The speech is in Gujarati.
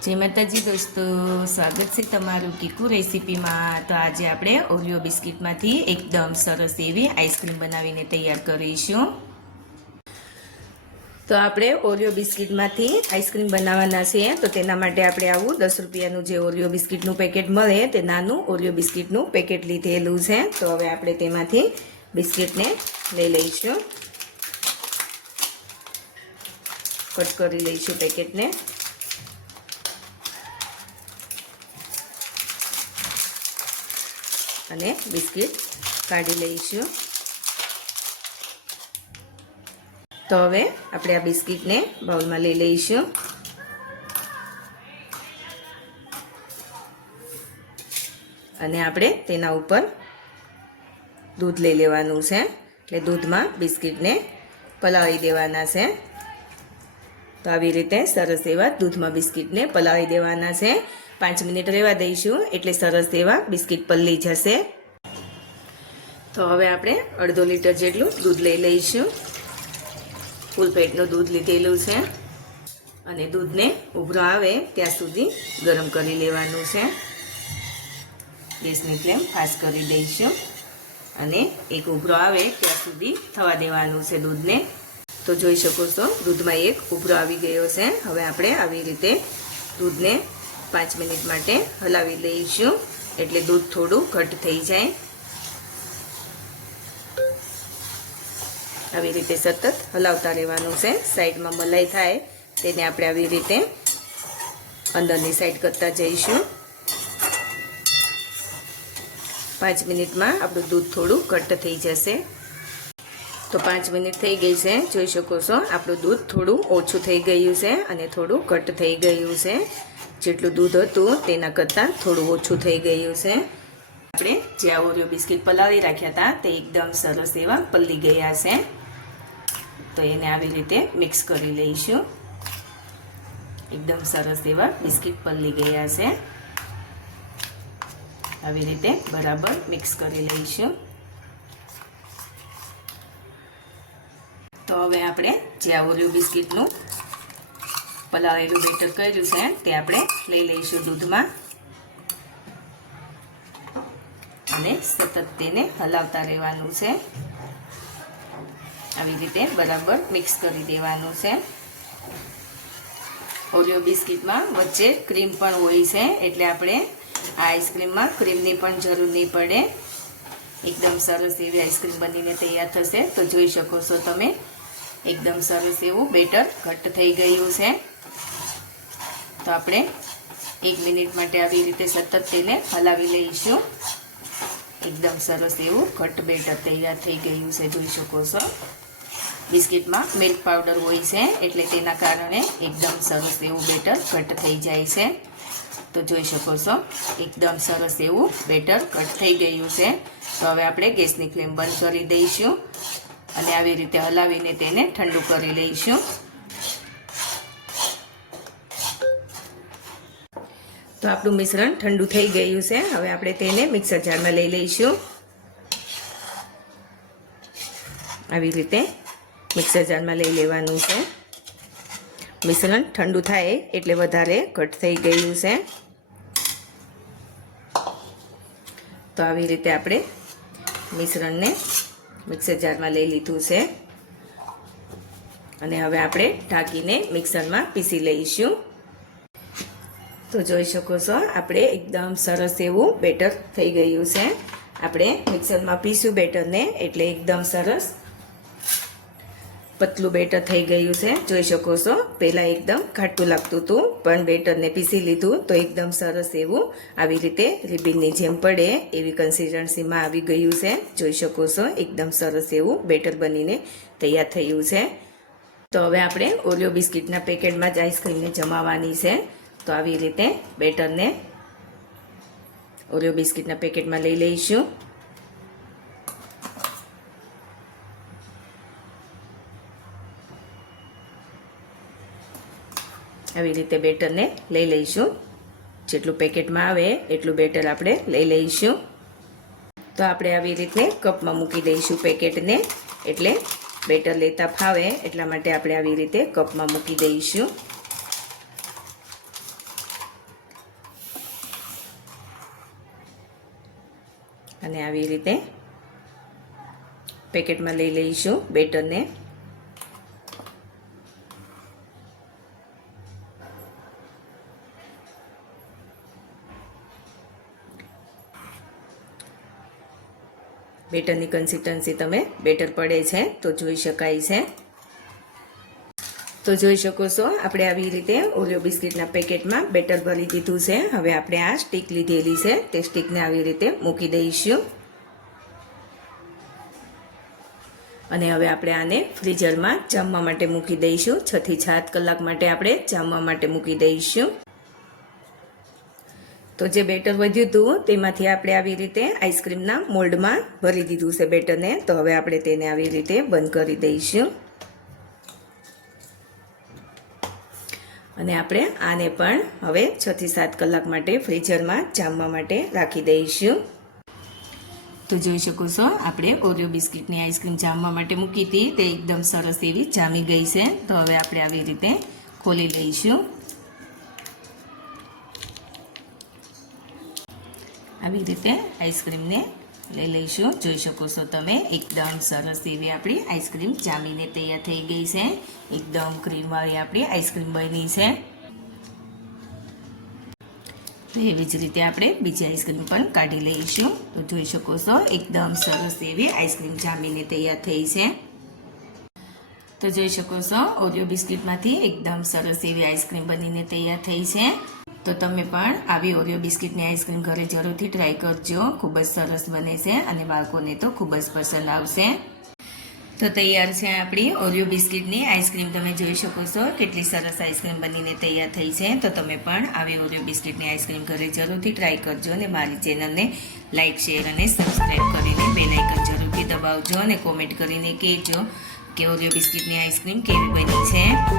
જય માતાજી દોસ્તો, સ્વાગત છે તમારું કીકુ રેસીપીમાં. તો આજે આપણે ઓરિયો બિસ્કિટમાંથી એકદમ સરસ એવી આઈસ્ક્રીમ બનાવીને તૈયાર કરીશું. તો આપણે ઓરિયો બિસ્કિટમાંથી આઈસ્ક્રીમ બનાવવાના છે. તો તેના માટે આપણે આવું દસ રૂપિયાનું જે ઓરિયો બિસ્કિટનું પેકેટ મળે, તે નાનું ઓરિયો બિસ્કિટનું પેકેટ લીધેલું છે. તો હવે આપણે તેમાંથી બિસ્કિટને લઈ લઈશું. કટ કરી લઈશું પેકેટને. અને બિસ્કિટ કાઢી લઈશું. તો હવે આપણે આ બિસ્કિટને બાઉલમાં લઈ લઈશું. અને આપણે તેના ઉપર દૂધ લઈ લેવાનું છે. એટલે દૂધમાં બિસ્કિટને પલાળી દેવાના છે. તો આવી રીતે સરસ એવા દૂધમાં બિસ્કિટને પલાળી દેવાના છે. પાંચ મિનિટ રહેવા દઈશું. એટલે સરસ એવા બિસ્કિટ પલ્લી જશે. તો હવે આપણે અડધો લીટર જેટલું દૂધ લઈ લઈશું. ફૂલ પેટનું દૂધ લીધેલું છે. અને દૂધને ઉભરો આવે ત્યાં સુધી ગરમ કરી લેવાનું છે. ગેસની ફ્લેમ ફાસ્ટ કરી દઈશું. અને એક ઉભરો આવે ત્યાં સુધી થવા દેવાનું છે દૂધને. તો જોઈ શકો છો, દૂધમાં એક ઉભરો આવી ગયો છે. હવે આપણે આવી રીતે દૂધને પાંચ મિનિટ માટે હલાવી લઈશું. એટલે દૂધ થોડું ઘટ થઈ જાય. આવી રીતે સતત હલાવતા રહેવાનું છે. સાઈડમાં મલાઈ થાય તેને આપણે આવી રીતે અંદરની સાઈડ કરતા જઈશું. પાંચ મિનિટમાં આપણું દૂધ થોડું ઘટ્ટ થઈ જશે. તો પાંચ મિનિટ થઈ ગઈ છે. જોઈ શકો છો, આપણું દૂધ થોડું ઓછું થઈ ગયું છે અને થોડું ઘટ્ટ થઈ ગયું છે. જેટલું દૂધ હતું તેના કરતાં થોડું ઓછું થઈ ગયું છે. આપણે જે આ ઓરિયો બિસ્કિટ પલાળી રાખ્યા હતા તે એકદમ સરસ એવા પલળી ગયા છે. તો એને આવી રીતે મિક્સ કરી લઈશું. એકદમ સરસ એવા બિસ્કિટ પલળી ગયા છે. આવી રીતે બરાબર મિક્સ કરી લઈશું. તો હવે આપણે જે આ ઓરિયો બિસ્કિટનું પલાળેલું બેટર કર્યું છે, તે આપણે લઈ લઈશું દૂધમાં. અને સતત તેને હલાવતા રહેવાનું છે. આવી રીતે બરાબર મિક્સ કરી દેવાનું છે. ઓરિયો બિસ્કિટમાં વચ્ચે ક્રીમ પણ હોય છે, એટલે આપણે આ આઈસ્ક્રીમમાં ક્રીમની પણ જરૂર નહીં પડે. એકદમ સરસ એવી આઈસ્ક્રીમ બનીને તૈયાર થશે, તો જોઈ શકો છો તમે. એકદમ સરસ એવું બેટર ઘટ્ટ થઈ ગયું છે. તો આપણે એક મિનિટ માટે આવી રીતે સતત તેને હલાવી લઈશું. એકદમ સરસ એવું ઘટ બેટર તૈયાર થઈ ગયું છે, જોઈ શકો છો. બિસ્કિટમાં મિલ્ક પાવડર હોય છે, એટલે તેના કારણે એકદમ સરસ એવું બેટર ઘટ થઈ જાય છે. તો જોઈ શકો છો, એકદમ સરસ એવું બેટર કટ થઈ ગયું છે. તો હવે આપણે ગેસની ફ્લેમ બંધ કરી દઈશું અને આવી રીતે હલાવીને તેને ઠંડુ કરી લઈશું. તો આપણું મિશ્રણ ઠંડુ થઈ ગયું છે. હવે આપણે તેને મિક્સર જારમાં લઈ લઈશું. આવી રીતે મિક્સર જારમાં લઈ લેવાનું છે. મિશ્રણ ઠંડુ થાય એટલે વધારે ઘટ થઈ ગયું છે. તો આવી રીતે આપણે મિશ્રણને મિક્સર જારમાં લઈ લીધું છે. અને હવે આપણે ઢાંકીને મિક્સરમાં પીસી લઈશું. તો જોઈ શકો છો, આપણે એકદમ સરસ એવું બેટર થઈ ગયું છે. આપણે મિક્સરમાં પીશું બેટરને, એટલે એકદમ સરસ પતલું બેટર થઈ ગયું છે. જોઈ શકો છો, પહેલાં એકદમ ખાટું લાગતું હતું, પણ બેટરને પીસી લીધું તો એકદમ સરસ એવું આવી રીતે રિબિનની જેમ પડે એવી કન્સિસ્ટન્સીમાં આવી ગયું છે. જોઈ શકો છો, એકદમ સરસ એવું બેટર બનીને તૈયાર થયું છે. તો હવે આપણે ઓરિયો બિસ્કિટના પેકેટમાં જ આઈસ્ક્રીમને જમાવાની છે. તો આવી રીતે બેટરને ઓરિયો બિસ્કિટના પેકેટમાં લઈ લઈશું. આવી રીતે બેટરને લઈ લઈશું. જેટલું પેકેટમાં આવે એટલું બેટર આપણે લઈ લઈશું. તો આપણે આવી રીતે કપમાં મૂકી દઈશું પેકેટને, એટલે બેટર લેતા ફાવે, એટલા માટે આપણે આવી રીતે કપમાં મૂકી દઈશું. અને આવી રીતે પેકેટમાં લઈ લઈશું બેટરને. બેટરની કન્સિસ્ટન્સી તમે બેટર પડે છે તો જોઈ શકાય છે. તો જોઈ શકો છો, આપણે આવી રીતે ઓરિયો બિસ્કિટના પેકેટમાં બેટર ભરી દીધું છે. હવે આપણે આ સ્ટીક લીધેલી છે, તે સ્ટીકને આવી રીતે મૂકી દઈશું. અને હવે આપણે આને ફ્રીઝરમાં જામવા માટે મૂકી દઈશું. છથી સાત કલાક માટે આપણે જામવા માટે મૂકી દઈશું. તો જે બેટર વધ્યું હતું, તેમાંથી આપણે આવી રીતે આઈસ્ક્રીમના મોલ્ડમાં ભરી દીધું છે બેટરને. તો હવે આપણે તેને આવી રીતે બંધ કરી દઈશું. અને આપણે આને પણ હવે છ થી સાત કલાક માટે ફ્રીઝરમાં જામવા માટે રાખી દઈશું. તો જોઈ શકો છો, આપણે ઓરિયો બિસ્કિટની આઈસ્ક્રીમ જામવા માટે મૂકી હતી. તે એકદમ સરસ એવી જામી ગઈ છે. તો હવે આપણે આવી રીતે ખોલી લઈશું. આવી રીતે આઈસ્ક્રીમને લઈ લઈશું. જોઈ શકો છો તમે, એકદમ સરસ એવી આપણી આઈસ્ક્રીમ જામીને તૈયાર થઈ ગઈ છે. એકદમ ક્રીમવાળી આપણી આઈસ્ક્રીમ બની છે. તો એવી જ રીતે આપણે બીજી આઈસ્ક્રીમ પણ કાઢી લઈશું. તો જોઈ શકો છો, એકદમ સરસ એવી આઈસ્ક્રીમ જામીને તૈયાર થઈ છે. તો જોઈ શકો છો, ઓરિયો બિસ્કિટમાંથી એકદમ સરસ એવી આઈસ્ક્રીમ બનીને તૈયાર થઈ છે. તો તમે પણ આવી ઓરિયો બિસ્કિટની આઈસ્ક્રીમ ઘરે જરૂરથી ટ્રાય કરજો. ખૂબ જ સરસ બને છે અને બાળકોને તો ખૂબ જ પસંદ આવશે. તો તૈયાર છે આપણી ઓરિયો બિસ્કિટની આઈસ્ક્રીમ. તમે જોઈ શકો છો કેટલી સરસ આઈસ્ક્રીમ બનીને તૈયાર થઈ છે. તો તમે પણ આવી ઓરિયો બિસ્કિટની આઈસ્ક્રીમ ઘરે જરૂરથી ટ્રાય કરજો અને મારી ચેનલને લાઇક શેર અને સબસ્ક્રાઈબ કરીને બેલ જરૂરથી દબાવજો અને કોમેન્ટ કરીને કહેજો કે ઓરિયો બિસ્કિટની આઈસ્ક્રીમ કેવી બની છે.